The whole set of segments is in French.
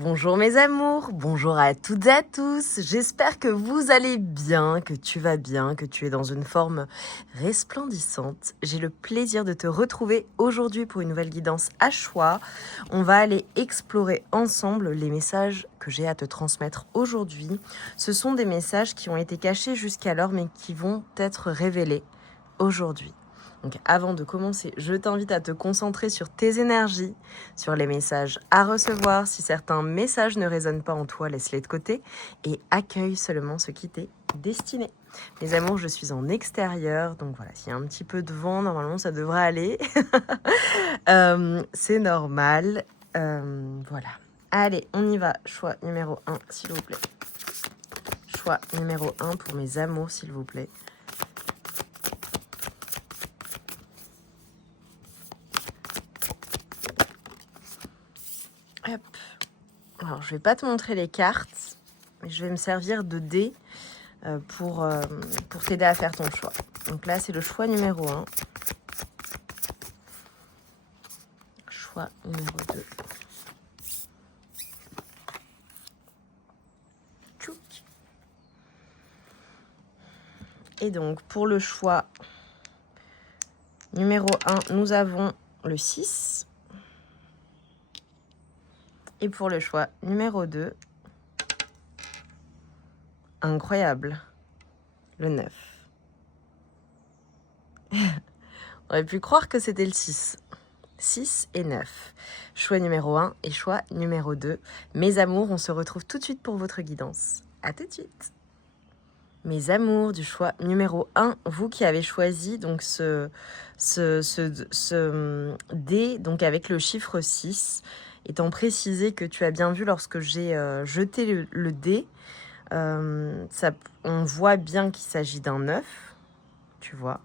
Bonjour mes amours, bonjour à toutes et à tous, j'espère que vous allez bien, que tu vas bien, que tu es dans une forme resplendissante. J'ai le plaisir de te retrouver aujourd'hui pour une nouvelle guidance à choix. On va aller explorer ensemble les messages que j'ai à te transmettre aujourd'hui. Ce sont des messages qui ont été cachés jusqu'alors mais qui vont être révélés aujourd'hui. Donc avant de commencer, je t'invite à te concentrer sur tes énergies, sur les messages à recevoir. Si certains messages ne résonnent pas en toi, laisse-les de côté et accueille seulement ce qui t'est destiné. Mes amours, je suis en extérieur, donc voilà, s'il y a un petit peu de vent, normalement ça devrait aller. C'est normal. Voilà. Allez, on y va. Choix numéro 1, s'il vous plaît. Choix numéro 1 pour mes amours, s'il vous plaît. Hop. Alors, je vais pas te montrer les cartes, mais je vais me servir de dés pour t'aider à faire ton choix. Donc là, c'est le choix numéro 1. Choix numéro 2. Tchouk. Et donc, pour le choix numéro 1, nous avons le 6. Et pour le choix numéro 2, incroyable, le 9. On aurait pu croire que c'était le 6. 6 et 9. Choix numéro 1 et choix numéro 2. Mes amours, on se retrouve tout de suite pour votre guidance. À tout de suite. Mes amours du choix numéro 1, vous qui avez choisi donc ce dé donc avec le chiffre 6, étant précisé que tu as bien vu lorsque j'ai jeté le dé, on voit bien qu'il s'agit d'un 9, tu vois,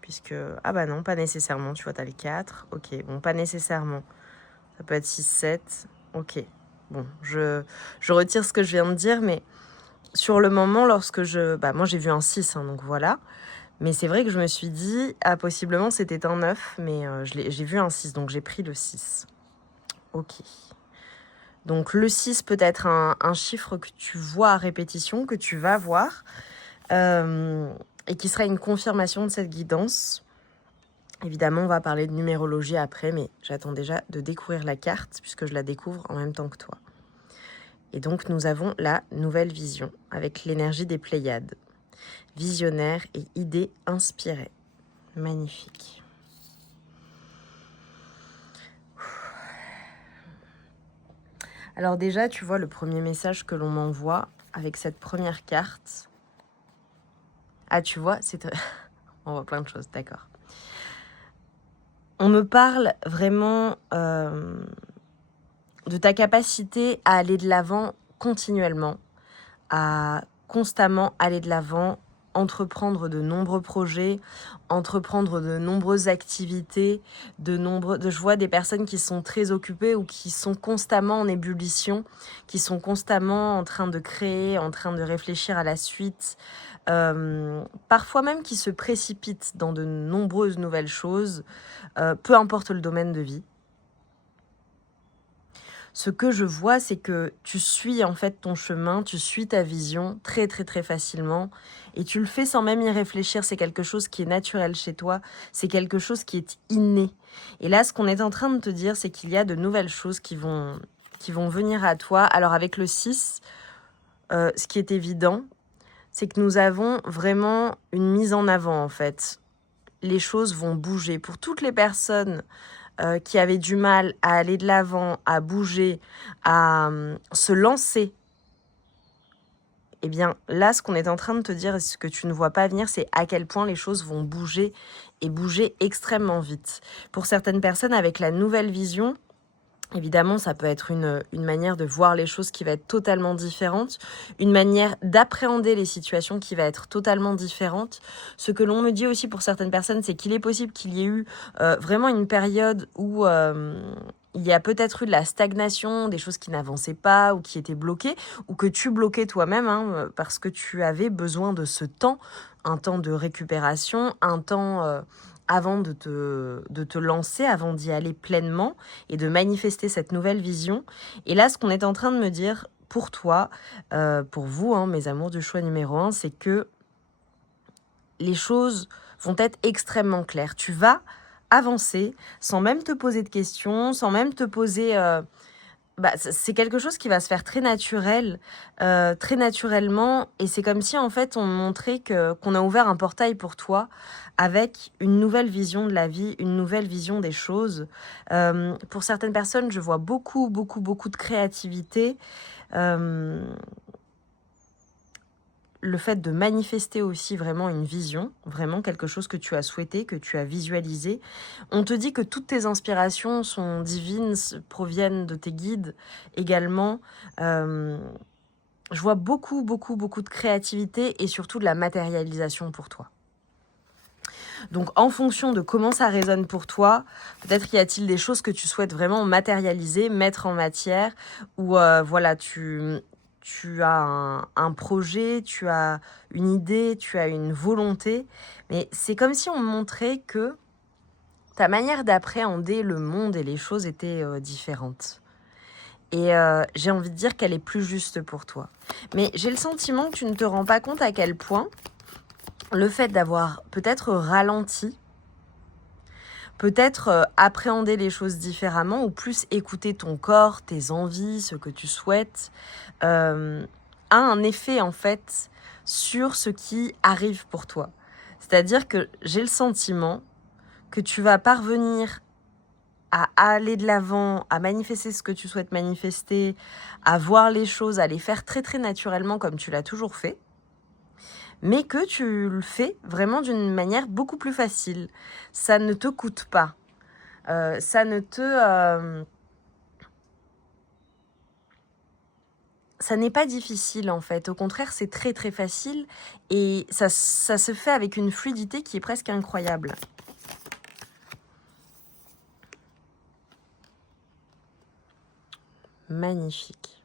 puisque, ah bah non, pas nécessairement, tu vois, t'as le 4, ok, bon, pas nécessairement, ça peut être 6, 7, ok, bon, je retire ce que je viens de dire, mais sur le moment, lorsque moi j'ai vu un 6, hein, donc voilà. Mais c'est vrai que je me suis dit, possiblement c'était un 9, mais j'ai vu un 6, donc j'ai pris le 6. Ok. Donc le 6 peut être un chiffre que tu vois à répétition, que tu vas voir, et qui sera une confirmation de cette guidance. Évidemment, on va parler de numérologie après, mais j'attends déjà de découvrir la carte, puisque je la découvre en même temps que toi. Et donc, nous avons la nouvelle vision avec l'énergie des Pléiades. Visionnaire et idées inspirées. Magnifique. Alors déjà, tu vois le premier message que l'on m'envoie avec cette première carte. Ah, tu vois, on voit plein de choses, d'accord. On me parle vraiment de ta capacité à aller de l'avant continuellement, à constamment aller de l'avant, entreprendre de nombreux projets, entreprendre de nombreuses activités, je vois des personnes qui sont très occupées ou qui sont constamment en ébullition, qui sont constamment en train de créer, en train de réfléchir à la suite, parfois même qui se précipitent dans de nombreuses nouvelles choses, peu importe le domaine de vie. Ce que je vois, c'est que tu suis en fait ton chemin, tu suis ta vision très très très facilement et tu le fais sans même y réfléchir. C'est quelque chose qui est naturel chez toi, c'est quelque chose qui est inné. Et là, ce qu'on est en train de te dire, c'est qu'il y a de nouvelles choses qui vont venir à toi. Alors avec le 6, ce qui est évident, c'est que nous avons vraiment une mise en avant en fait. Les choses vont bouger. Pour toutes les personnes qui avaient du mal à aller de l'avant, à bouger, à se lancer, eh bien là, ce qu'on est en train de te dire et ce que tu ne vois pas venir, c'est à quel point les choses vont bouger et bouger extrêmement vite. Pour certaines personnes, avec la nouvelle vision, évidemment, ça peut être une manière de voir les choses qui va être totalement différente, une manière d'appréhender les situations qui va être totalement différente. Ce que l'on me dit aussi pour certaines personnes, c'est qu'il est possible qu'il y ait eu vraiment une période où il y a peut-être eu de la stagnation, des choses qui n'avançaient pas ou qui étaient bloquées, ou que tu bloquais toi-même parce que tu avais besoin de ce temps, un temps de récupération, un temps avant de te lancer, avant d'y aller pleinement et de manifester cette nouvelle vision. Et là, ce qu'on est en train de me dire pour toi, pour vous, hein, mes amours du choix numéro 1, c'est que les choses vont être extrêmement claires. Tu vas avancer sans même te poser de questions, sans même te poser... c'est quelque chose qui va se faire très très naturellement, et c'est comme si en fait on montrait qu'on a ouvert un portail pour toi avec une nouvelle vision de la vie, une nouvelle vision des choses. Pour certaines personnes, je vois beaucoup de créativité. Le fait de manifester aussi vraiment une vision, vraiment quelque chose que tu as souhaité, que tu as visualisé. On te dit que toutes tes inspirations sont divines, proviennent de tes guides également. Je vois beaucoup de créativité et surtout de la matérialisation pour toi. Donc en fonction de comment ça résonne pour toi, peut-être y a-t-il des choses que tu souhaites vraiment matérialiser, mettre en matière, ou voilà, tu as un projet, tu as une idée, tu as une volonté, mais c'est comme si on me montrait que ta manière d'appréhender le monde et les choses était différente. Et j'ai envie de dire qu'elle est plus juste pour toi. Mais j'ai le sentiment que tu ne te rends pas compte à quel point le fait d'avoir peut-être ralenti, peut-être appréhender les choses différemment ou plus écouter ton corps, tes envies, ce que tu souhaites, a un effet en fait sur ce qui arrive pour toi. C'est-à-dire que j'ai le sentiment que tu vas parvenir à aller de l'avant, à manifester ce que tu souhaites manifester, à voir les choses, à les faire très naturellement comme tu l'as toujours fait, mais que tu le fais vraiment d'une manière beaucoup plus facile. Ça ne te coûte pas. Ça n'est pas difficile en fait. Au contraire, c'est très facile et ça se fait avec une fluidité qui est presque incroyable. Magnifique.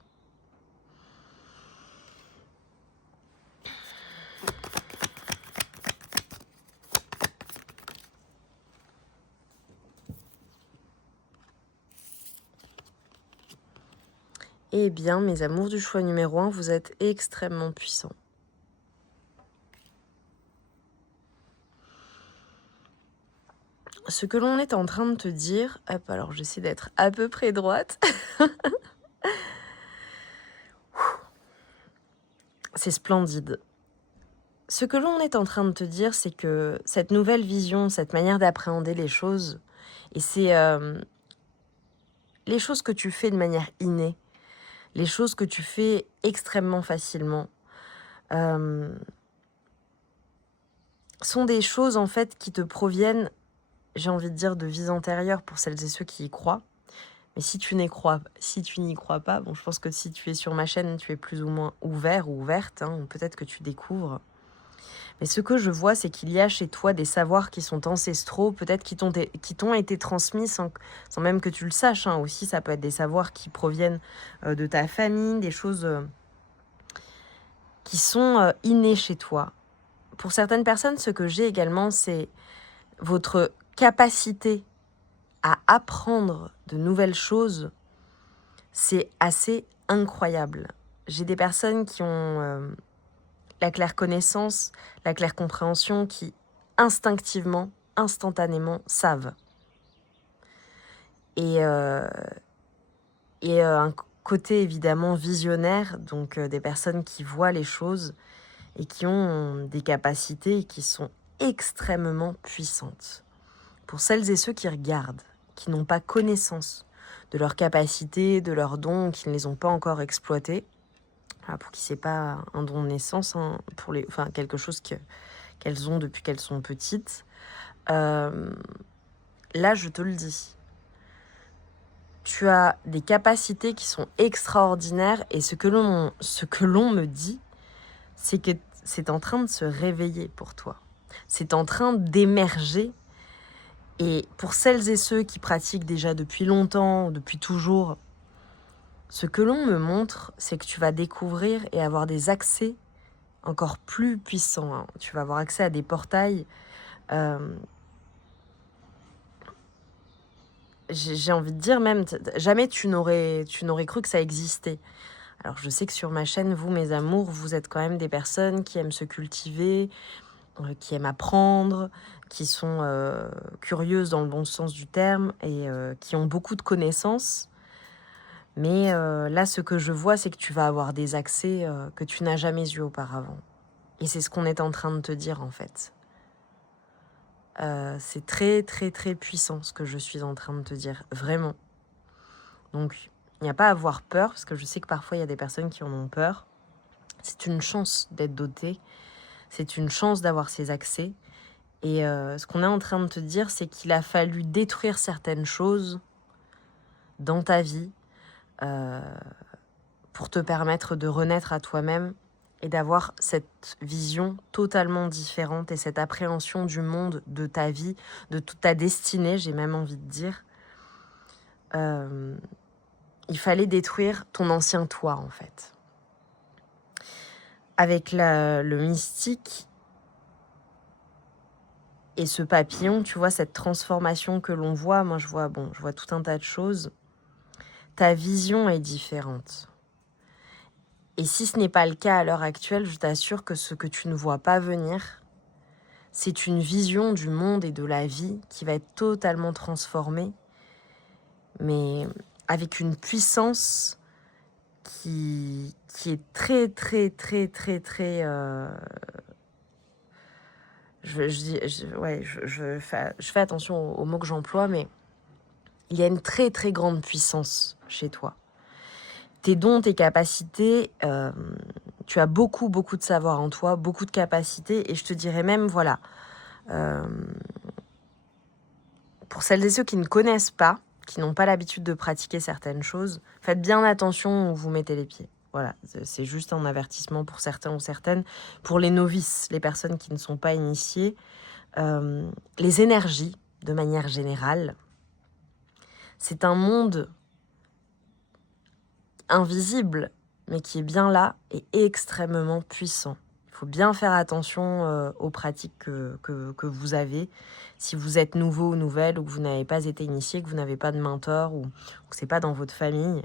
Eh bien, mes amours du choix numéro 1, vous êtes extrêmement puissants. Ce que l'on est en train de te dire... Hop, alors j'essaie d'être à peu près droite. C'est splendide. Ce que l'on est en train de te dire, c'est que cette nouvelle vision, cette manière d'appréhender les choses, et c'est les choses que tu fais de manière innée, les choses que tu fais extrêmement facilement, sont des choses en fait qui te proviennent, j'ai envie de dire, de vies antérieures pour celles et ceux qui y croient. Mais si tu n'y crois pas, bon, je pense que si tu es sur ma chaîne, tu es plus ou moins ouvert ou ouverte, hein, ou peut-être que tu découvres. Mais ce que je vois, c'est qu'il y a chez toi des savoirs qui sont ancestraux, peut-être qui t'ont été transmis sans même que tu le saches. Hein. Aussi, ça peut être des savoirs qui proviennent de ta famille, des choses qui sont innées chez toi. Pour certaines personnes, ce que j'ai également, c'est votre capacité à apprendre de nouvelles choses. C'est assez incroyable. J'ai des personnes qui ont la claire connaissance, la claire compréhension, qui instinctivement, instantanément savent. Et un côté évidemment visionnaire, donc des personnes qui voient les choses et qui ont des capacités qui sont extrêmement puissantes. Pour celles et ceux qui regardent, qui n'ont pas connaissance de leurs capacités, de leurs dons, qui ne les ont pas encore exploités, pour qui c'est pas un don de naissance, hein, quelque chose qu'elles ont depuis qu'elles sont petites. Là, je te le dis, tu as des capacités qui sont extraordinaires et ce que l'on me dit, c'est que c'est en train de se réveiller pour toi. C'est en train d'émerger. Et pour celles et ceux qui pratiquent déjà depuis longtemps, depuis toujours, ce que l'on me montre, c'est que tu vas découvrir et avoir des accès encore plus puissants. Hein. Tu vas avoir accès à des portails j'ai envie de dire même, jamais tu n'aurais cru que ça existait. Alors je sais que sur ma chaîne, vous, mes amours, vous êtes quand même des personnes qui aiment se cultiver, qui aiment apprendre, qui sont curieuses dans le bon sens du terme et qui ont beaucoup de connaissances. Mais là, ce que je vois, c'est que tu vas avoir des accès que tu n'as jamais eus auparavant. Et c'est ce qu'on est en train de te dire, en fait. C'est très, très, très puissant, ce que je suis en train de te dire. Vraiment. Donc, il n'y a pas à avoir peur, parce que je sais que parfois, il y a des personnes qui en ont peur. C'est une chance d'être doté. C'est une chance d'avoir ces accès. Et ce qu'on est en train de te dire, c'est qu'il a fallu détruire certaines choses dans ta vie pour te permettre de renaître à toi-même et d'avoir cette vision totalement différente et cette appréhension du monde, de ta vie, de toute ta destinée, j'ai même envie de dire. Il fallait détruire ton ancien toi, en fait. Avec le mystique et ce papillon, tu vois, cette transformation que l'on voit, moi je vois tout un tas de choses. Ta vision est différente. Et si ce n'est pas le cas à l'heure actuelle, je t'assure que ce que tu ne vois pas venir, c'est une vision du monde et de la vie qui va être totalement transformée, mais avec une puissance qui est très, très, très, très, très... je fais attention aux mots que j'emploie, mais il y a une très, très grande puissance chez toi. Tes dons, tes capacités, tu as beaucoup, beaucoup de savoir en toi, beaucoup de capacités, et je te dirais même, voilà, pour celles et ceux qui ne connaissent pas, qui n'ont pas l'habitude de pratiquer certaines choses, faites bien attention où vous mettez les pieds. Voilà, c'est juste un avertissement pour certains ou certaines. Pour les novices, les personnes qui ne sont pas initiées, les énergies, de manière générale, c'est un monde invisible, mais qui est bien là et extrêmement puissant. Il faut bien faire attention aux pratiques que vous avez. Si vous êtes nouveau ou nouvelle, ou que vous n'avez pas été initié, que vous n'avez pas de mentor, ou que c'est pas dans votre famille,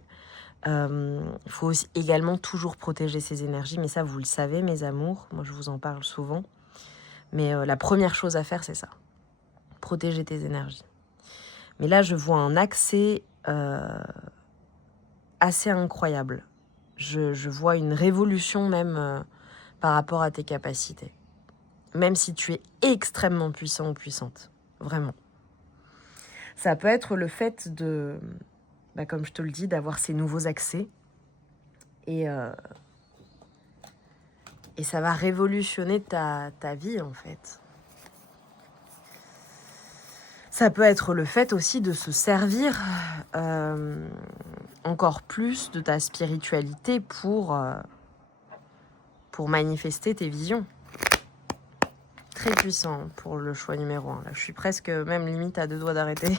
il faut aussi également toujours protéger ces énergies. Mais ça, vous le savez, mes amours. Moi, je vous en parle souvent. Mais la première chose à faire, c'est ça. Protéger tes énergies. Mais là, je vois un accès assez incroyable. Je vois une révolution même par rapport à tes capacités. Même si tu es extrêmement puissant ou puissante. Vraiment. Ça peut être le fait de, comme je te le dis, d'avoir ces nouveaux accès. Et ça va révolutionner ta vie, en fait. Ça peut être le fait aussi de se servir encore plus de ta spiritualité pour manifester tes visions. Très puissant pour le choix numéro 1. Là, je suis presque même limite à 2 doigts d'arrêter,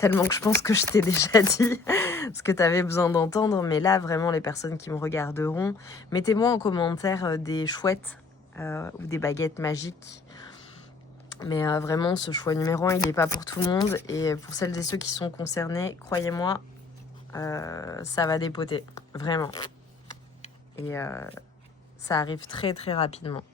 tellement que je pense que je t'ai déjà dit ce que tu avais besoin d'entendre. Mais là, vraiment, les personnes qui me regarderont, mettez-moi en commentaire des chouettes ou des baguettes magiques. Mais vraiment, ce choix numéro 1, il n'est pas pour tout le monde. Et pour celles et ceux qui sont concernés, croyez-moi, ça va dépoter. Vraiment. Et ça arrive très, très rapidement.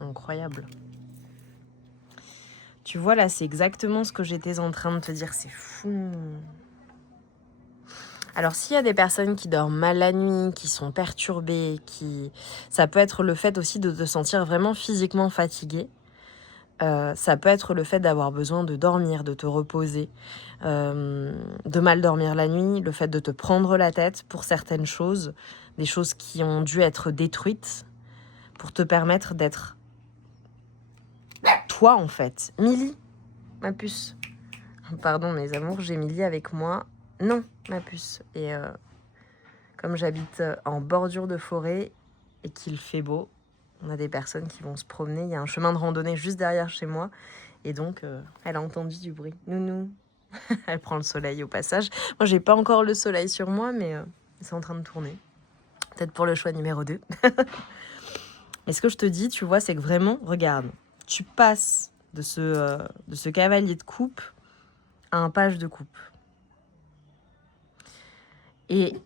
Incroyable. Tu vois, là, c'est exactement ce que j'étais en train de te dire. C'est fou. Alors, s'il y a des personnes qui dorment mal la nuit, qui sont perturbées, ça peut être le fait aussi de te sentir vraiment physiquement fatigué. Ça peut être le fait d'avoir besoin de dormir, de te reposer, de mal dormir la nuit, le fait de te prendre la tête pour certaines choses, des choses qui ont dû être détruites pour te permettre d'être toi, en fait. Milly, ma puce. Pardon, mes amours, j'ai Milly avec moi. Non, ma puce. Et comme j'habite en bordure de forêt et qu'il fait beau, on a des personnes qui vont se promener. Il y a un chemin de randonnée juste derrière chez moi. Et donc, elle a entendu du bruit. Nounou. Elle prend le soleil au passage. Moi, j'ai pas encore le soleil sur moi, mais c'est en train de tourner. Peut-être pour le choix numéro 2. Mais ce que je te dis, tu vois, c'est que vraiment, regarde, tu passes de ce cavalier de coupe à un page de coupe. Et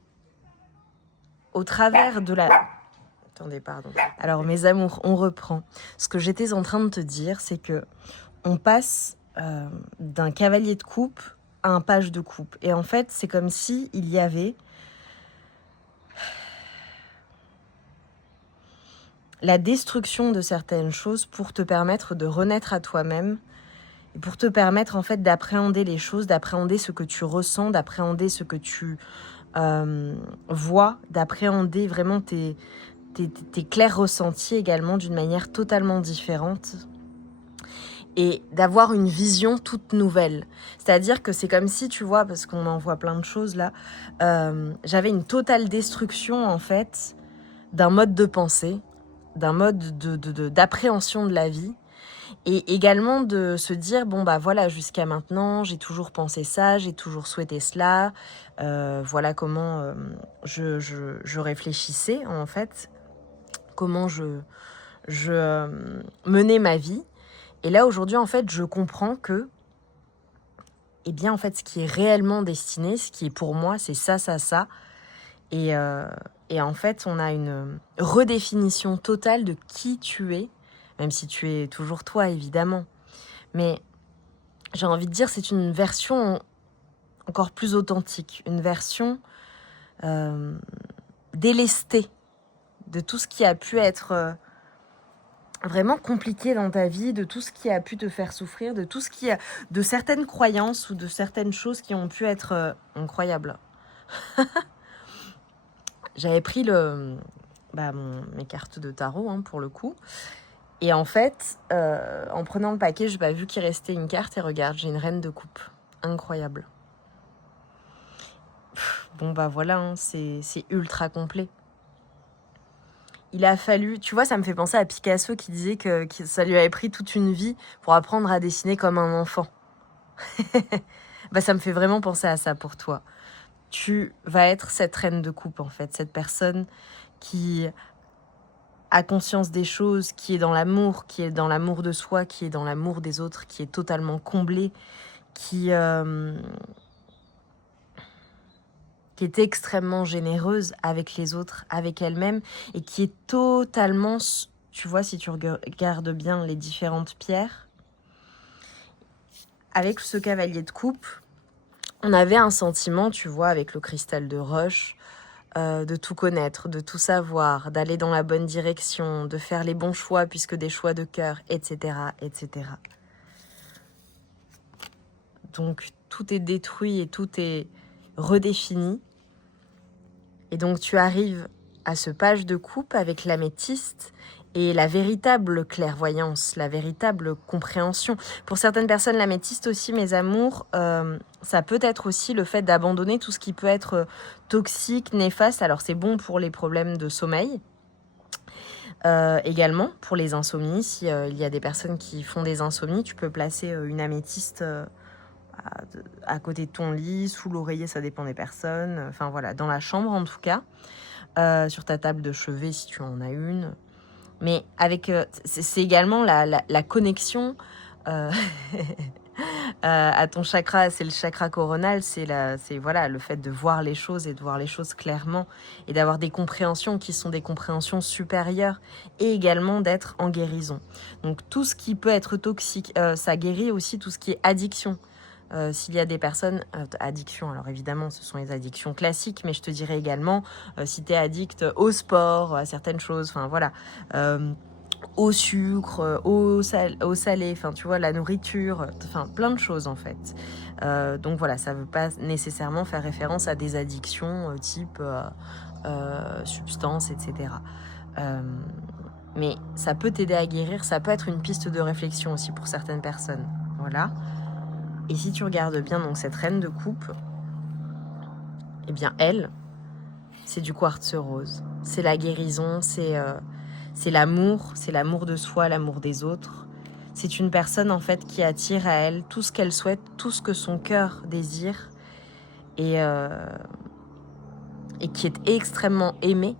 au travers de la... Attendez, pardon. Alors, mes amours, on reprend. Ce que j'étais en train de te dire, c'est que on passe d'un cavalier de coupe à un page de coupe. Et en fait, c'est comme si il y avait la destruction de certaines choses pour te permettre de renaître à toi-même et pour te permettre en fait d'appréhender les choses, d'appréhender ce que tu ressens, d'appréhender ce que tu vois, d'appréhender vraiment tes clairs ressentis également d'une manière totalement différente et d'avoir une vision toute nouvelle. C'est-à-dire que c'est comme si, tu vois, parce qu'on en voit plein de choses là, j'avais une totale destruction en fait d'un mode de pensée, d'un mode d'appréhension de la vie et également de se dire, bon bah voilà, jusqu'à maintenant, j'ai toujours pensé ça, j'ai toujours souhaité cela, voilà comment je réfléchissais en fait, comment je menais ma vie. Et là, aujourd'hui, en fait, je comprends que, eh bien, en fait, ce qui est réellement destiné, ce qui est pour moi, c'est ça, ça, ça. Et en fait, on a une redéfinition totale de qui tu es, même si tu es toujours toi, évidemment. Mais j'ai envie de dire, c'est une version encore plus authentique, une version délestée de tout ce qui a pu être... vraiment compliqué dans ta vie, de tout ce qui a pu te faire souffrir, de tout ce qui a, de certaines croyances ou de certaines choses qui ont pu être incroyables. J'avais pris mes cartes de tarot pour le coup, et en fait, en prenant le paquet, j'ai vu qu'il restait une carte et regarde, j'ai une reine de coupe, incroyable. Bon bah voilà, c'est ultra complet. Il a fallu, tu vois, ça me fait penser à Picasso qui disait que ça lui avait pris toute une vie pour apprendre à dessiner comme un enfant. Bah, ça me fait vraiment penser à ça pour toi. Tu vas être cette reine de coupe, en fait, cette personne qui a conscience des choses, qui est dans l'amour de soi, qui est dans l'amour des autres, qui est totalement comblée, qui est extrêmement généreuse avec les autres, avec elle-même, et qui est totalement, tu vois, si tu regardes bien les différentes pierres, avec ce cavalier de coupe, on avait un sentiment, tu vois, avec le cristal de roche, de tout connaître, de tout savoir, d'aller dans la bonne direction, de faire les bons choix puisque des choix de cœur, etc., etc. Donc tout est détruit et tout est redéfini. Et donc tu arrives à ce page de coupe avec l'améthyste et la véritable clairvoyance, la véritable compréhension. Pour certaines personnes, l'améthyste aussi, mes amours, ça peut être aussi le fait d'abandonner tout ce qui peut être toxique, néfaste. Alors c'est bon pour les problèmes de sommeil, également pour les insomnies. Si il y a des personnes qui font des insomnies, tu peux placer une améthyste à côté de ton lit, sous l'oreiller, ça dépend des personnes. Enfin voilà, dans la chambre en tout cas, sur ta table de chevet si tu en as une. Mais avec, c'est également la connexion à ton chakra, c'est le chakra coronal, c'est voilà, le fait de voir les choses et de voir les choses clairement et d'avoir des compréhensions qui sont des compréhensions supérieures et également d'être en guérison. Donc tout ce qui peut être toxique, ça guérit aussi tout ce qui est addiction. S'il y a des personnes, addictions, alors évidemment ce sont les addictions classiques, mais je te dirais également si tu es addict au sport, à certaines choses, enfin voilà, au sucre, au salé, enfin tu vois, la nourriture, enfin plein de choses en fait. Donc voilà, ça ne veut pas nécessairement faire référence à des addictions type substances, etc. Mais ça peut t'aider à guérir, ça peut être une piste de réflexion aussi pour certaines personnes. Voilà. Et si tu regardes bien donc cette reine de coupe, eh bien elle, c'est du quartz rose. C'est la guérison, c'est l'amour de soi, l'amour des autres. C'est une personne en fait qui attire à elle tout ce qu'elle souhaite, tout ce que son cœur désire et qui est extrêmement aimée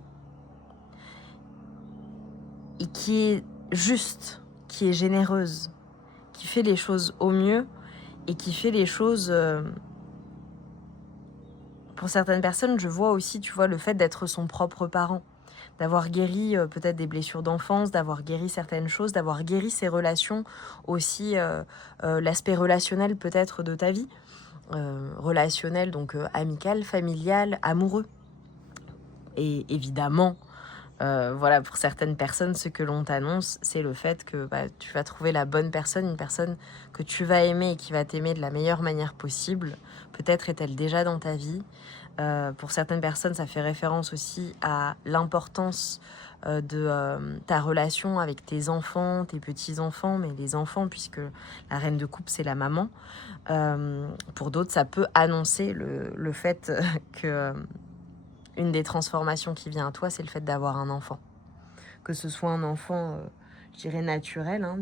et qui est juste, qui est généreuse, qui fait les choses au mieux et qui fait les choses... Pour certaines personnes, je vois aussi, tu vois, le fait d'être son propre parent, d'avoir guéri peut-être des blessures d'enfance, d'avoir guéri certaines choses, d'avoir guéri ses relations aussi, l'aspect relationnel peut-être de ta vie, relationnel, donc amical, familial, amoureux. Et évidemment, voilà, pour certaines personnes, ce que l'on t'annonce, c'est le fait que tu vas trouver la bonne personne, une personne que tu vas aimer et qui va t'aimer de la meilleure manière possible. Peut-être est-elle déjà dans ta vie. Pour certaines personnes, ça fait référence aussi à l'importance de ta relation avec tes enfants, tes petits-enfants, mais les enfants, puisque la reine de coupe, c'est la maman. Pour d'autres, ça peut annoncer le fait que une des transformations qui vient à toi, c'est le fait d'avoir un enfant. Que ce soit un enfant, je dirais, naturel, hein,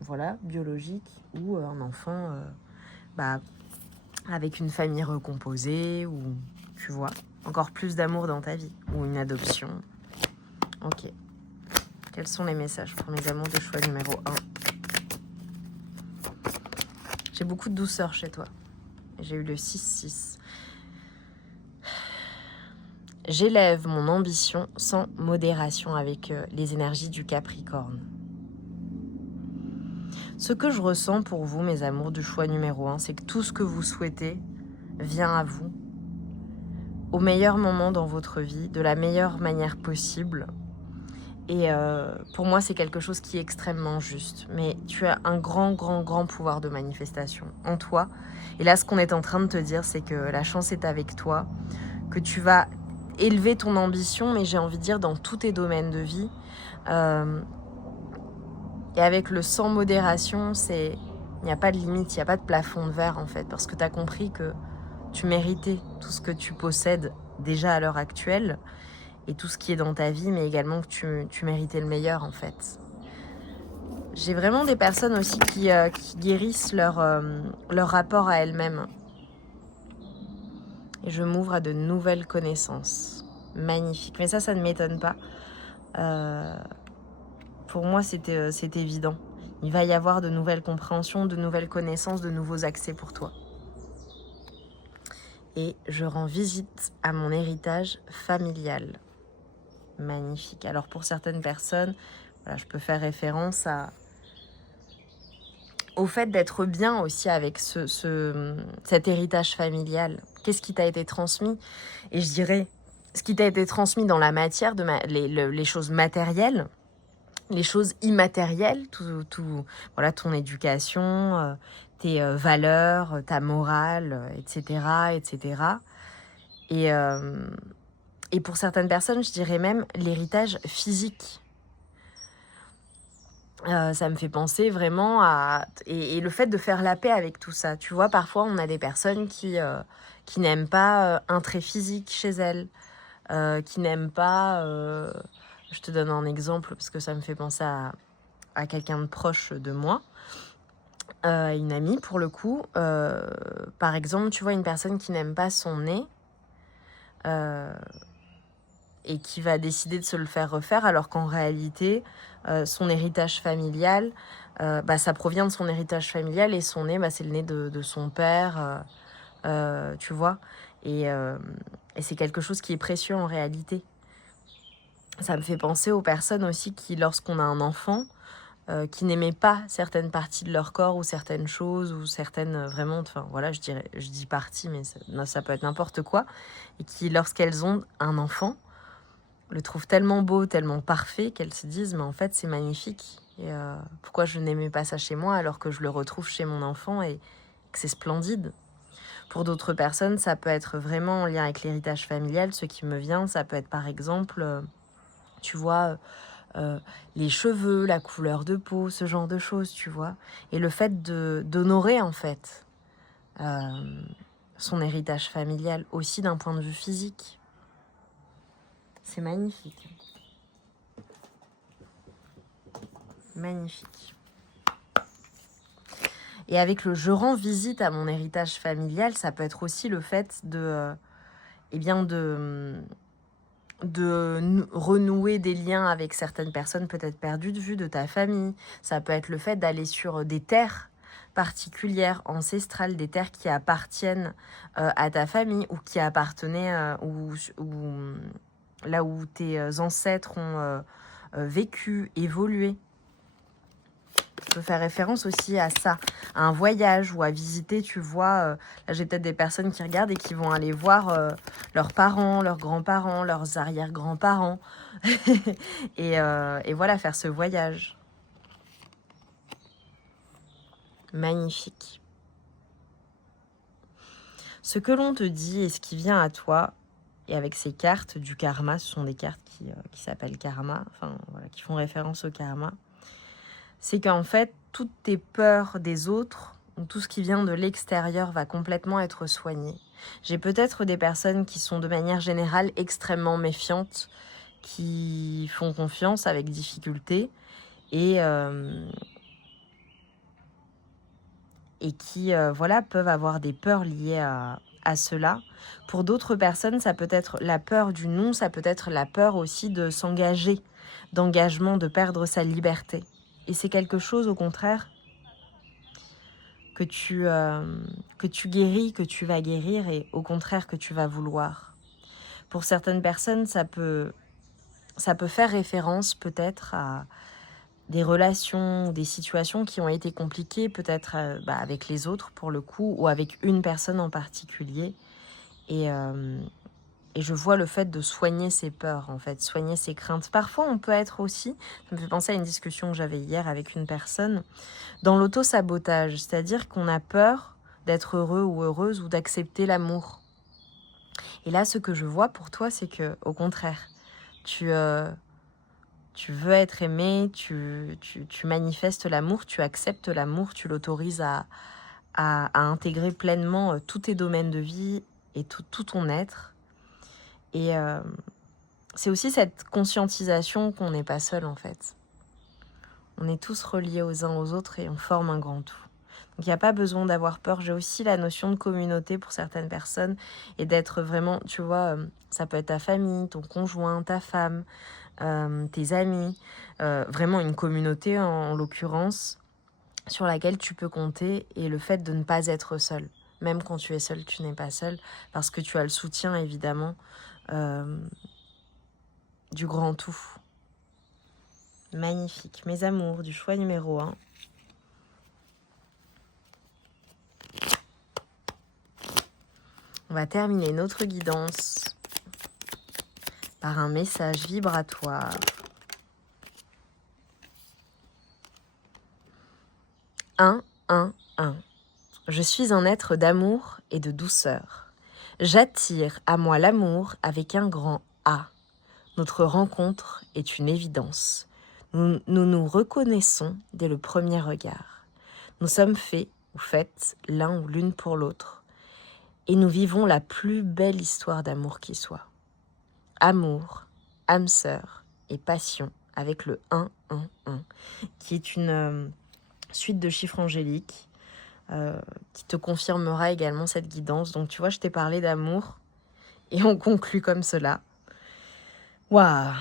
voilà, biologique, ou un enfant avec une famille recomposée, ou tu vois, encore plus d'amour dans ta vie, ou une adoption. Ok. Quels sont les messages pour mes amours de choix numéro 1? J'ai beaucoup de douceur chez toi. J'ai eu le 6-6. J'élève mon ambition sans modération avec les énergies du Capricorne. Ce que je ressens pour vous, mes amours du choix numéro 1, c'est que tout ce que vous souhaitez vient à vous au meilleur moment dans votre vie, de la meilleure manière possible. Et pour moi, c'est quelque chose qui est extrêmement juste. Mais tu as un grand, grand, grand pouvoir de manifestation en toi. Et là, ce qu'on est en train de te dire, c'est que la chance est avec toi, que tu vas élever ton ambition, mais j'ai envie de dire dans tous tes domaines de vie. Et avec le sans modération, il n'y a pas de limite, il n'y a pas de plafond de verre en fait, parce que tu as compris que tu méritais tout ce que tu possèdes déjà à l'heure actuelle, et tout ce qui est dans ta vie, mais également que tu méritais le meilleur en fait. J'ai vraiment des personnes aussi qui guérissent leur rapport à elles-mêmes. Et je m'ouvre à de nouvelles connaissances. Magnifique. Mais ça ne m'étonne pas. Pour moi, c'est évident. Il va y avoir de nouvelles compréhensions, de nouvelles connaissances, de nouveaux accès pour toi. Et je rends visite à mon héritage familial. Magnifique. Alors pour certaines personnes, voilà, je peux faire référence au fait d'être bien aussi avec cet héritage familial. Qu'est-ce qui t'a été transmis? Et je dirais, ce qui t'a été transmis dans la matière, les choses matérielles, les choses immatérielles, voilà, ton éducation, tes valeurs, ta morale, etc., etc. Et pour certaines personnes, je dirais même l'héritage physique. Ça me fait penser vraiment à... Et le fait de faire la paix avec tout ça. Tu vois, parfois, on a des personnes qui n'aiment pas un trait physique chez elles, qui n'aiment pas... je te donne un exemple parce que ça me fait penser à quelqu'un de proche de moi, une amie pour le coup. Par exemple, tu vois, une personne qui n'aime pas son nez et qui va décider de se le faire refaire, alors qu'en réalité, son héritage familial, ça provient de son héritage familial, et son nez, c'est le nez de son père, tu vois. Et c'est quelque chose qui est précieux en réalité. Ça me fait penser aux personnes aussi qui, lorsqu'on a un enfant, qui n'aimaient pas certaines parties de leur corps ou certaines choses ou certaines vraiment, enfin voilà, je dis parties, mais ça peut être n'importe quoi, et qui, lorsqu'elles ont un enfant, le trouvent tellement beau, tellement parfait, qu'elles se disent mais en fait c'est magnifique, et pourquoi je n'aimais pas ça chez moi alors que je le retrouve chez mon enfant et que c'est splendide. Pour d'autres personnes, ça peut être vraiment en lien avec l'héritage familial. Ce qui me vient, ça peut être par exemple, tu vois, les cheveux, la couleur de peau, ce genre de choses, tu vois. Et le fait d'honorer en fait son héritage familial aussi d'un point de vue physique. C'est magnifique. Magnifique. Et avec le je rends visite à mon héritage familial, ça peut être aussi le fait de renouer des liens avec certaines personnes peut-être perdues de vue de ta famille. Ça peut être le fait d'aller sur des terres particulières, ancestrales, des terres qui appartiennent à ta famille ou qui appartenaient là où tes ancêtres ont vécu, évolué. Ça peut faire référence aussi à ça, à un voyage ou à visiter, tu vois. Là, j'ai peut-être des personnes qui regardent et qui vont aller voir leurs parents, leurs grands-parents, leurs arrière-grands-parents. et voilà, faire ce voyage. Magnifique. Ce que l'on te dit et ce qui vient à toi, et avec ces cartes du karma, ce sont des cartes qui s'appellent karma, enfin voilà, qui font référence au karma, c'est qu'en fait, toutes tes peurs des autres, ou tout ce qui vient de l'extérieur va complètement être soigné. J'ai peut-être des personnes qui sont de manière générale extrêmement méfiantes, qui font confiance avec difficulté et qui voilà, peuvent avoir des peurs liées à cela. Pour d'autres personnes, ça peut être la peur du non, ça peut être la peur aussi de s'engager, d'engagement, de perdre sa liberté. Et c'est quelque chose, au contraire, que tu guéris, que tu vas guérir et au contraire que tu vas vouloir. Pour certaines personnes, ça peut faire référence peut-être à des relations, des situations qui ont été compliquées, peut-être avec les autres pour le coup, ou avec une personne en particulier. Et je vois le fait de soigner ses peurs, en fait, soigner ses craintes. Parfois, on peut être aussi, ça me fait penser à une discussion que j'avais hier avec une personne, dans l'auto-sabotage, c'est-à-dire qu'on a peur d'être heureux ou heureuse ou d'accepter l'amour. Et là, ce que je vois pour toi, c'est que, au contraire, tu veux être aimé, tu manifestes l'amour, tu acceptes l'amour, tu l'autorises à intégrer pleinement tous tes domaines de vie et tout ton être. Et c'est aussi cette conscientisation qu'on n'est pas seul en fait. On est tous reliés aux uns aux autres et on forme un grand tout. Donc il n'y a pas besoin d'avoir peur. J'ai aussi la notion de communauté pour certaines personnes et d'être vraiment, tu vois, ça peut être ta famille, ton conjoint, ta femme, tes amis, vraiment une communauté en l'occurrence sur laquelle tu peux compter et le fait de ne pas être seul. Même quand tu es seul, tu n'es pas seul parce que tu as le soutien évidemment du grand tout. Magnifique. Mes amours, du choix numéro 1. On va terminer notre guidance par un message vibratoire. 1, 1, 1. Je suis un être d'amour et de douceur. J'attire à moi l'amour avec un grand A. Notre rencontre est une évidence. Nous nous reconnaissons dès le premier regard. Nous sommes faits ou faites l'un ou l'une pour l'autre. Et nous vivons la plus belle histoire d'amour qui soit. Amour, âme sœur et passion avec le 1, 1, 1, qui est une suite de chiffres angéliques qui te confirmera également cette guidance. Donc tu vois, je t'ai parlé d'amour et on conclut comme cela. Waouh!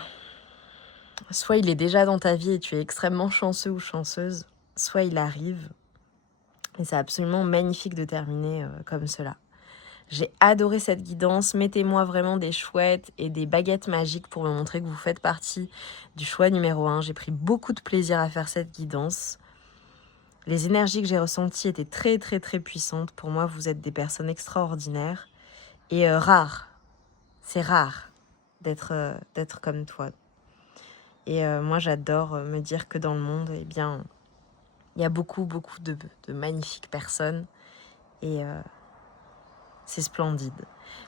Soit il est déjà dans ta vie et tu es extrêmement chanceux ou chanceuse, soit il arrive. Et c'est absolument magnifique de terminer comme cela. J'ai adoré cette guidance. Mettez-moi vraiment des chouettes et des baguettes magiques pour me montrer que vous faites partie du choix numéro 1. J'ai pris beaucoup de plaisir à faire cette guidance. Les énergies que j'ai ressenties étaient très très très puissantes. Pour moi, vous êtes des personnes extraordinaires et rares. C'est rare d'être comme toi. Et moi, j'adore me dire que dans le monde, eh bien, il y a beaucoup de magnifiques personnes et c'est splendide.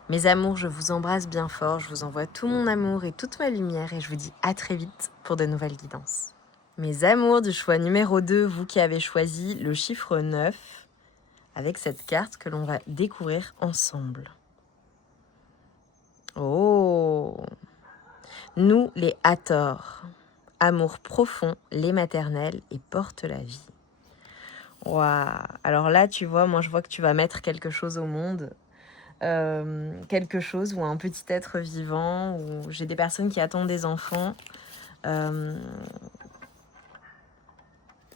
Mes amours, je vous embrasse bien fort. Je vous envoie tout mon amour et toute ma lumière et je vous dis à très vite pour de nouvelles guidances. Mes amours du choix numéro 2, vous qui avez choisi le chiffre 9, avec cette carte que l'on va découvrir ensemble. Oh! Nous, les Hathors, amour profond, les maternels et porte la vie. Waouh! Alors là, tu vois, moi je vois que tu vas mettre quelque chose au monde. quelque chose ou un petit être vivant, ou j'ai des personnes qui attendent des enfants.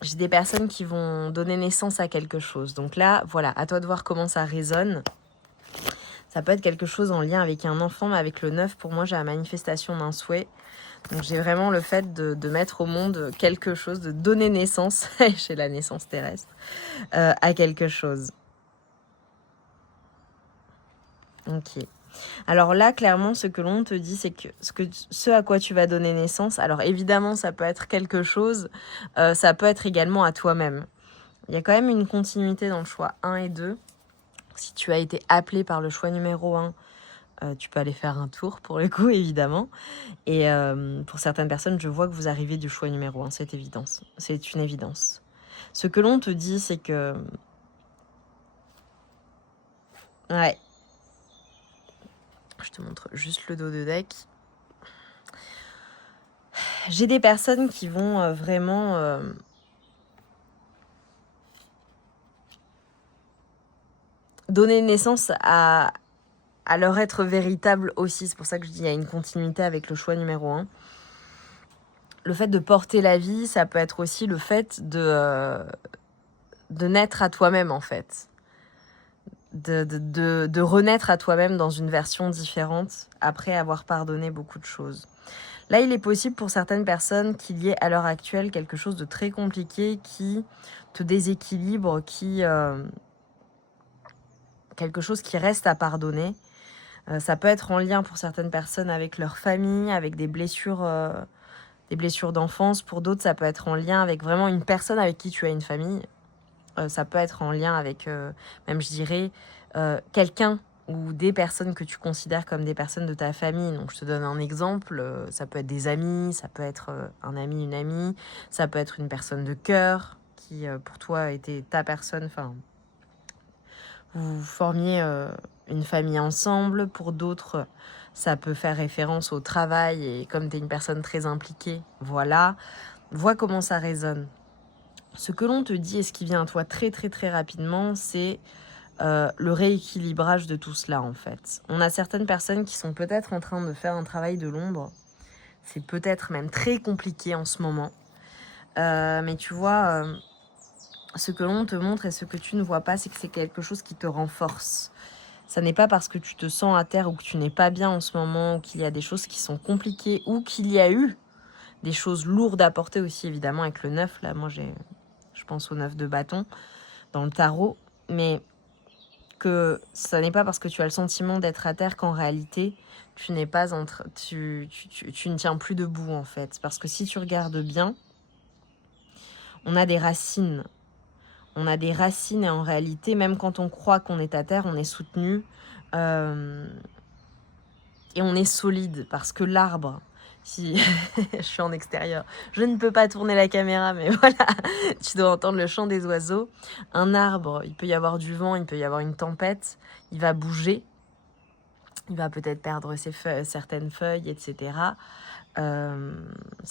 J'ai des personnes qui vont donner naissance à quelque chose. Donc là, voilà, à toi de voir comment ça résonne. Ça peut être quelque chose en lien avec un enfant, mais avec le 9, pour moi, j'ai la manifestation d'un souhait. Donc j'ai vraiment le fait de mettre au monde quelque chose, de donner naissance, chez la naissance terrestre, à quelque chose. Ok. Alors là, clairement, ce que l'on te dit, c'est que ce à quoi tu vas donner naissance, alors évidemment, ça peut être quelque chose, ça peut être également à toi-même. Il y a quand même une continuité dans le choix 1 et 2. Si tu as été appelé par le choix numéro 1, tu peux aller faire un tour pour le coup, évidemment. Et pour certaines personnes, je vois que vous arrivez du choix numéro 1, c'est évidence. C'est une évidence. Ce que l'on te dit, c'est que... Ouais. Je te montre juste le dos de deck. J'ai des personnes qui vont vraiment... donner naissance à leur être véritable aussi. C'est pour ça que je dis qu'il y a une continuité avec le choix numéro 1. Le fait de porter la vie, ça peut être aussi le fait de naître à toi-même, en fait. De renaître à toi-même dans une version différente après avoir pardonné beaucoup de choses. Là, il est possible pour certaines personnes qu'il y ait à l'heure actuelle quelque chose de très compliqué qui te déséquilibre, quelque chose qui reste à pardonner. Ça peut être en lien pour certaines personnes avec leur famille, avec des blessures d'enfance. Pour d'autres, ça peut être en lien avec vraiment une personne avec qui tu as une famille. Ça peut être en lien avec, même je dirais, quelqu'un ou des personnes que tu considères comme des personnes de ta famille. Donc je te donne un exemple, ça peut être des amis, ça peut être un ami, une amie, ça peut être une personne de cœur qui pour toi était ta personne, enfin vous formiez une famille ensemble. Pour d'autres, ça peut faire référence au travail et comme tu es une personne très impliquée, voilà, vois comment ça résonne. Ce que l'on te dit et ce qui vient à toi très très très rapidement, c'est le rééquilibrage de tout cela en fait. On a certaines personnes qui sont peut-être en train de faire un travail de l'ombre. C'est peut-être même très compliqué en ce moment. Mais tu vois, ce que l'on te montre et ce que tu ne vois pas, c'est que c'est quelque chose qui te renforce. Ça n'est pas parce que tu te sens à terre ou que tu n'es pas bien en ce moment, ou qu'il y a des choses qui sont compliquées, ou qu'il y a eu des choses lourdes à porter aussi, évidemment, avec le 9. Là, moi, je pense au 9 de bâton dans le tarot. Mais que ça n'est pas parce que tu as le sentiment d'être à terre qu'en réalité, tu n'es pas tu ne tiens plus debout, en fait. Parce que si tu regardes bien, on a des racines. On a des racines et en réalité, même quand on croit qu'on est à terre, on est soutenu et on est solide parce que l'arbre, si je suis en extérieur, je ne peux pas tourner la caméra, mais voilà, tu dois entendre le chant des oiseaux. Un arbre, il peut y avoir du vent, il peut y avoir une tempête, il va bouger, il va peut-être perdre certaines feuilles, etc. Ça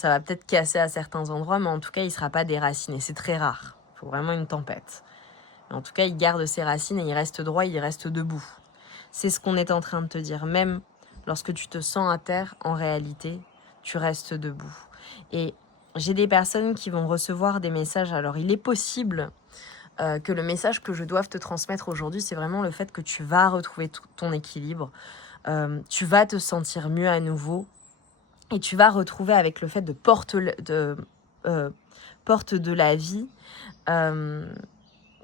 va peut-être casser à certains endroits, mais en tout cas, il ne sera pas déraciné. C'est très rare. Il faut vraiment une tempête. En tout cas, il garde ses racines et il reste droit, il reste debout. C'est ce qu'on est en train de te dire. Même lorsque tu te sens à terre, en réalité, tu restes debout. Et j'ai des personnes qui vont recevoir des messages. Alors, il est possible que le message que je doive te transmettre aujourd'hui, c'est vraiment le fait que tu vas retrouver ton équilibre. Tu vas te sentir mieux à nouveau. Et tu vas retrouver avec le fait de porte de la vie...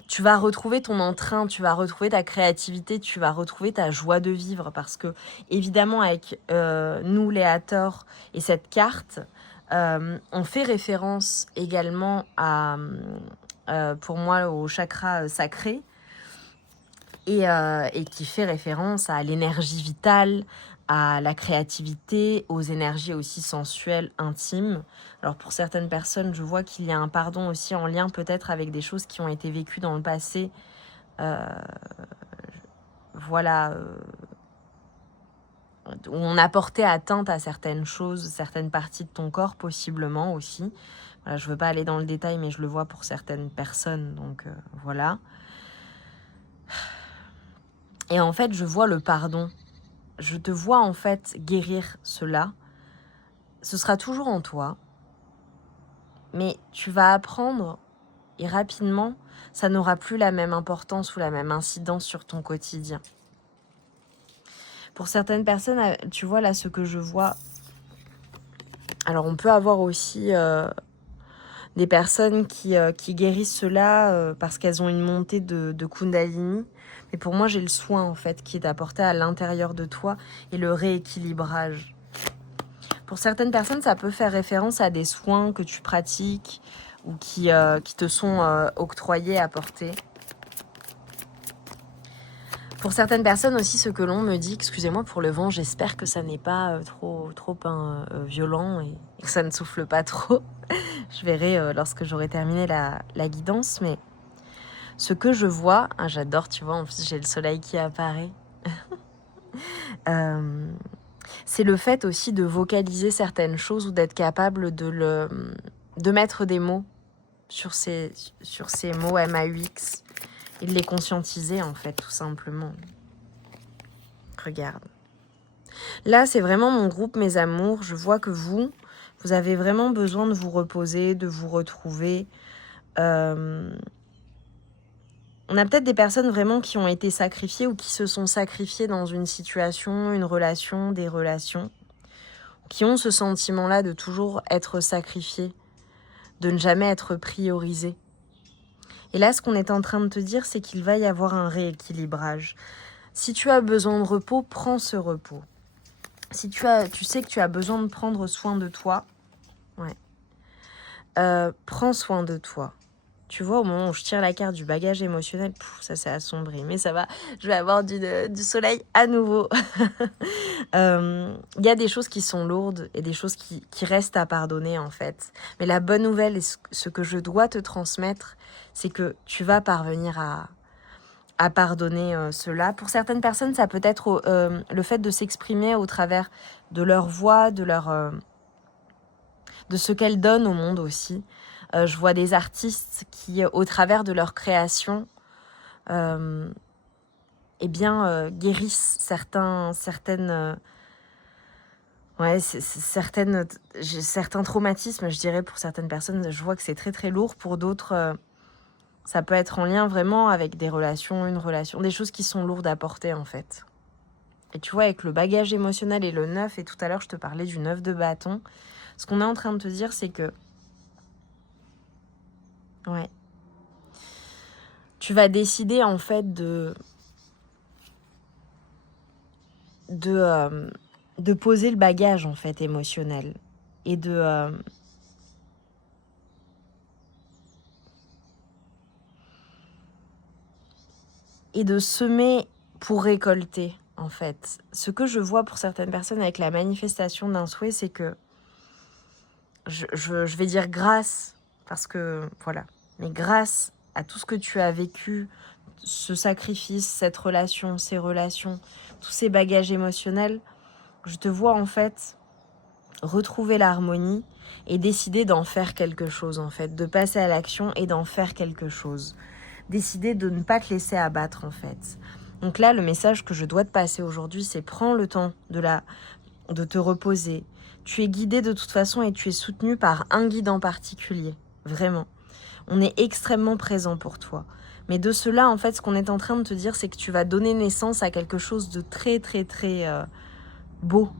tu vas retrouver ton entrain, tu vas retrouver ta créativité, tu vas retrouver ta joie de vivre parce que, évidemment, avec nous, les Hathors et cette carte, on fait référence également à, pour moi, au chakra sacré et qui fait référence à l'énergie vitale, à la créativité, aux énergies aussi sensuelles, intimes. Alors pour certaines personnes, je vois qu'il y a un pardon aussi en lien peut-être avec des choses qui ont été vécues dans le passé. Voilà, où on a porté atteinte à certaines choses, certaines parties de ton corps possiblement aussi. Voilà, je ne veux pas aller dans le détail, mais je le vois pour certaines personnes, donc voilà. Et en fait, je vois le pardon. Je te vois en fait guérir cela. Ce sera toujours en toi. Mais tu vas apprendre et rapidement, ça n'aura plus la même importance ou la même incidence sur ton quotidien. Pour certaines personnes, tu vois là ce que je vois. Alors on peut avoir aussi des personnes qui guérissent cela parce qu'elles ont une montée de Kundalini. Mais pour moi, j'ai le soin en fait qui est apporté à l'intérieur de toi et le rééquilibrage. Pour certaines personnes, ça peut faire référence à des soins que tu pratiques ou qui te sont octroyés, apportés. Pour certaines personnes aussi, ce que l'on me dit, excusez-moi pour le vent, j'espère que ça n'est pas trop violent et que ça ne souffle pas trop. Je verrai lorsque j'aurai terminé la guidance, mais ce que je vois, j'adore, tu vois, en plus j'ai le soleil qui apparaît, c'est le fait aussi de vocaliser certaines choses ou d'être capable de mettre des mots sur ces mots MAUX et de les conscientiser en fait, tout simplement. Regarde. Là, c'est vraiment mon groupe, mes amours. Je vois que vous avez vraiment besoin de vous reposer, de vous retrouver. On a peut-être des personnes vraiment qui ont été sacrifiées ou qui se sont sacrifiées dans une situation, une relation, des relations, qui ont ce sentiment-là de toujours être sacrifiées, de ne jamais être priorisées. Et là, ce qu'on est en train de te dire, c'est qu'il va y avoir un rééquilibrage. Si tu as besoin de repos, prends ce repos. Si tu sais que tu as besoin de prendre soin de toi, prends soin de toi. Tu vois, au moment où je tire la carte du bagage émotionnel, ça s'est assombri. Mais ça va, je vais avoir du soleil à nouveau. Y a des choses qui sont lourdes et des choses qui restent à pardonner en fait. Mais la bonne nouvelle et ce que je dois te transmettre, c'est que tu vas parvenir à pardonner cela. Pour certaines personnes, ça peut être le fait de s'exprimer au travers de leur voix, de ce qu'elles donnent au monde aussi. Je vois des artistes qui, au travers de leur création, guérissent certains traumatismes, je dirais, pour certaines personnes. Je vois que c'est très très lourd. Pour d'autres, ça peut être en lien vraiment avec des relations, des choses qui sont lourdes à porter en fait. Et tu vois, avec le bagage émotionnel et le 9, et tout à l'heure je te parlais du 9 de bâton, ce qu'on est en train de te dire, c'est que tu vas décider en fait de poser le bagage en fait émotionnel et de semer pour récolter en fait. Ce que je vois pour certaines personnes avec la manifestation d'un souhait, c'est que je vais dire grâce, parce que voilà, mais grâce à tout ce que tu as vécu, ce sacrifice, cette relation, ces relations, tous ces bagages émotionnels, je te vois en fait retrouver l'harmonie et décider d'en faire quelque chose en fait, de passer à l'action et d'en faire quelque chose. Décider de ne pas te laisser abattre en fait. Donc là, le message que je dois te passer aujourd'hui, c'est prends le temps de te reposer. Tu es guidé de toute façon et tu es soutenu par un guide en particulier. Vraiment. On est extrêmement présent pour toi. Mais de cela, en fait, ce qu'on est en train de te dire, c'est que tu vas donner naissance à quelque chose de très, très, très beau.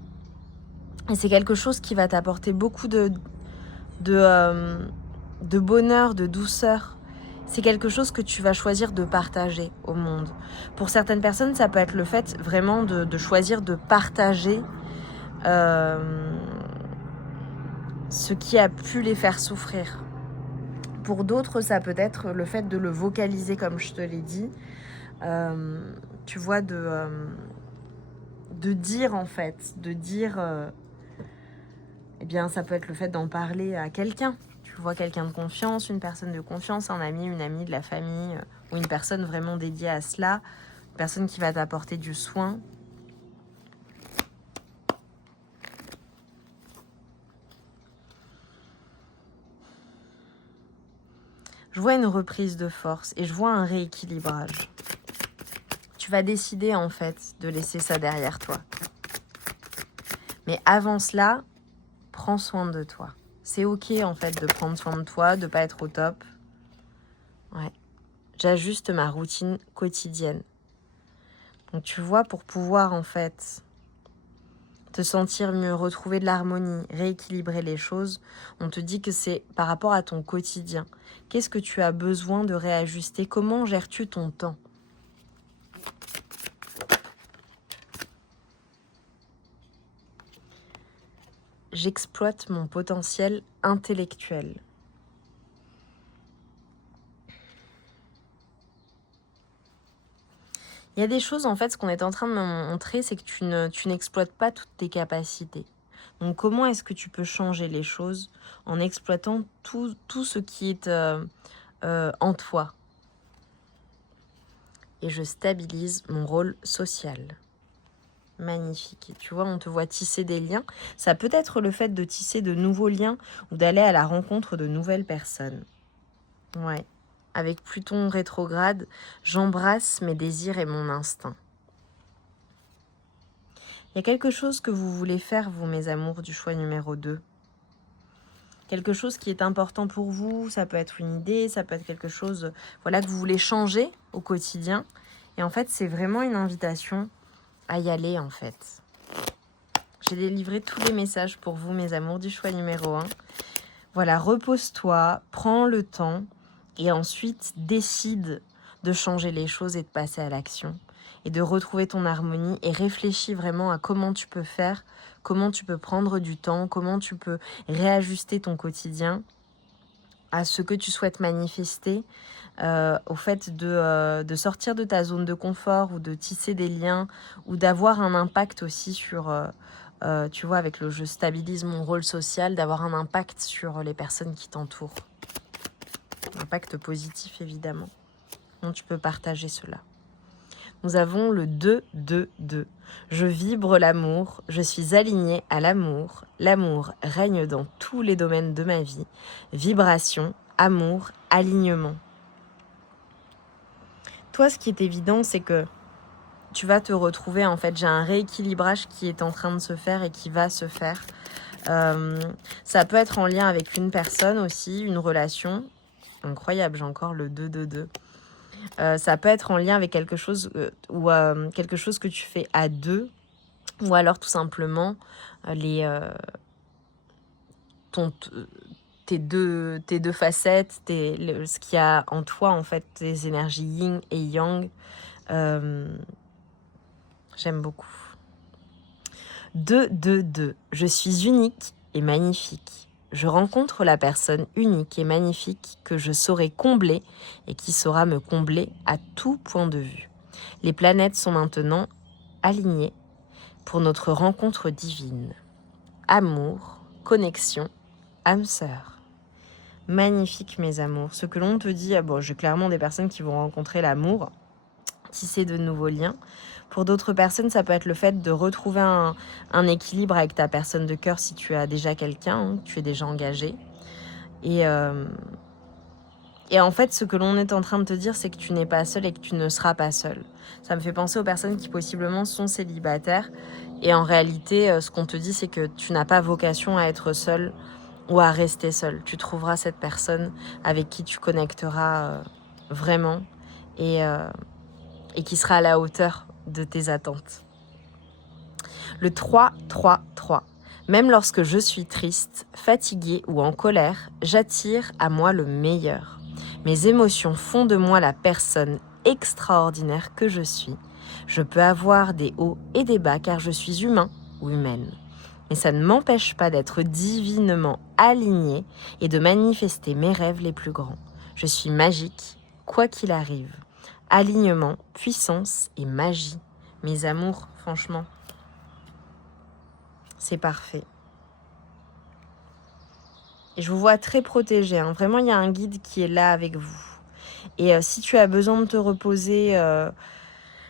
Et c'est quelque chose qui va t'apporter beaucoup de bonheur, de douceur. C'est quelque chose que tu vas choisir de partager au monde. Pour certaines personnes, ça peut être le fait vraiment de choisir de partager ce qui a pu les faire souffrir. Pour d'autres, ça peut être le fait de le vocaliser, comme je te l'ai dit. Tu vois, de dire en fait, ça peut être le fait d'en parler à quelqu'un. Tu vois, quelqu'un de confiance, une personne de confiance, un ami, une amie de la famille, ou une personne vraiment dédiée à cela, une personne qui va t'apporter du soin. Je vois une reprise de force et je vois un rééquilibrage. Tu vas décider en fait de laisser ça derrière toi. Mais avant cela, prends soin de toi. C'est ok en fait de prendre soin de toi, de pas être au top. Ouais. J'ajuste ma routine quotidienne. Donc tu vois, pour pouvoir en fait te sentir mieux, retrouver de l'harmonie, rééquilibrer les choses, on te dit que c'est par rapport à ton quotidien. Qu'est-ce que tu as besoin de réajuster? Comment gères-tu ton temps? J'exploite mon potentiel intellectuel. Il y a des choses, en fait, ce qu'on est en train de me montrer, c'est que tu n'exploites pas toutes tes capacités. Donc, comment est-ce que tu peux changer les choses en exploitant tout ce qui est en toi? Et je stabilise mon rôle social. Magnifique. Et tu vois, on te voit tisser des liens. Ça peut être le fait de tisser de nouveaux liens ou d'aller à la rencontre de nouvelles personnes. Ouais. Avec Pluton rétrograde, j'embrasse mes désirs et mon instinct. Il y a quelque chose que vous voulez faire, vous, mes amours, du choix numéro 2. Quelque chose qui est important pour vous, ça peut être une idée, ça peut être quelque chose voilà, que vous voulez changer au quotidien. Et en fait, c'est vraiment une invitation à y aller, en fait. J'ai délivré tous les messages pour vous, mes amours, du choix numéro 1. Voilà, repose-toi, prends le temps et ensuite décide de changer les choses et de passer à l'action et de retrouver ton harmonie et réfléchis vraiment à comment tu peux faire, comment tu peux prendre du temps, comment tu peux réajuster ton quotidien à ce que tu souhaites manifester, au fait de sortir de ta zone de confort ou de tisser des liens ou d'avoir un impact aussi sur, tu vois, avec le je stabilise mon rôle social, d'avoir un impact sur les personnes qui t'entourent. Un impact positif, évidemment. Donc tu peux partager cela. Nous avons le 2-2-2. Je vibre l'amour, je suis alignée à l'amour. L'amour règne dans tous les domaines de ma vie. Vibration, amour, alignement. Toi, ce qui est évident, c'est que tu vas te retrouver, en fait, j'ai un rééquilibrage qui est en train de se faire et qui va se faire. Ça peut être en lien avec une personne aussi, une relation. Incroyable, j'ai encore le 2-2-2. Ça peut être en lien avec quelque chose ou quelque chose que tu fais à deux, ou alors tout simplement tes deux facettes, ce qu'il y a en toi, en fait, tes énergies yin et yang. J'aime beaucoup. 2-2-2. Je suis unique et magnifique. Je rencontre la personne unique et magnifique que je saurai combler et qui saura me combler à tout point de vue. Les planètes sont maintenant alignées pour notre rencontre divine. Amour, connexion, âme sœur. Magnifique, mes amours. Ce que l'on te dit, j'ai clairement des personnes qui vont rencontrer l'amour, tisser de nouveaux liens. Pour d'autres personnes, ça peut être le fait de retrouver un équilibre avec ta personne de cœur si tu as déjà quelqu'un, tu es déjà engagé. Et en fait, ce que l'on est en train de te dire, c'est que tu n'es pas seul et que tu ne seras pas seul. Ça me fait penser aux personnes qui possiblement sont célibataires. Et en réalité, ce qu'on te dit, c'est que tu n'as pas vocation à être seul ou à rester seul. Tu trouveras cette personne avec qui tu connecteras vraiment et qui sera à la hauteur de tes attentes. Le 3-3-3. Même lorsque je suis triste, fatiguée ou en colère, j'attire à moi le meilleur. Mes émotions font de moi la personne extraordinaire que je suis. Je peux avoir des hauts et des bas car je suis humain ou humaine. Mais ça ne m'empêche pas d'être divinement alignée et de manifester mes rêves les plus grands. Je suis magique, quoi qu'il arrive. Alignement, puissance et magie. Mes amours, franchement, c'est parfait. Et je vous vois très protégés. Hein. Vraiment, il y a un guide qui est là avec vous. Et si tu as besoin de te reposer,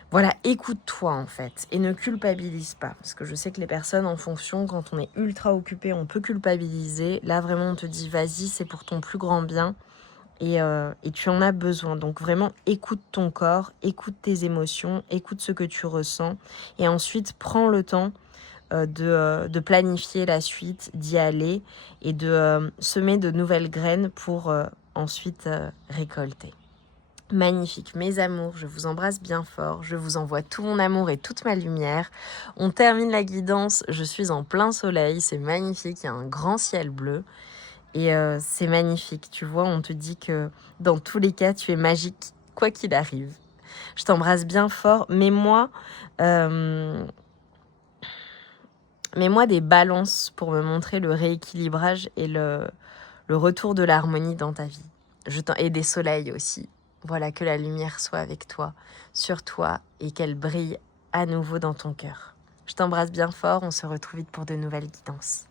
voilà, écoute-toi en fait. Et ne culpabilise pas. Parce que je sais que les personnes, en fonction, quand on est ultra occupé, on peut culpabiliser. Là, vraiment, on te dit, vas-y, c'est pour ton plus grand bien. et tu en as besoin. Donc vraiment, écoute ton corps, écoute tes émotions, écoute ce que tu ressens et ensuite prends le temps de planifier la suite, d'y aller et de semer de nouvelles graines pour ensuite récolter. Magnifique, mes amours, je vous embrasse bien fort, je vous envoie tout mon amour et toute ma lumière. On termine la guidance, je suis en plein soleil, c'est magnifique, il y a un grand ciel bleu et c'est magnifique, tu vois, on te dit que dans tous les cas, tu es magique, quoi qu'il arrive. Je t'embrasse bien fort, mets-moi des balances pour me montrer le rééquilibrage et le retour de l'harmonie dans ta vie. Et des soleils aussi. Voilà, que la lumière soit avec toi, sur toi, et qu'elle brille à nouveau dans ton cœur. Je t'embrasse bien fort, on se retrouve vite pour de nouvelles guidances.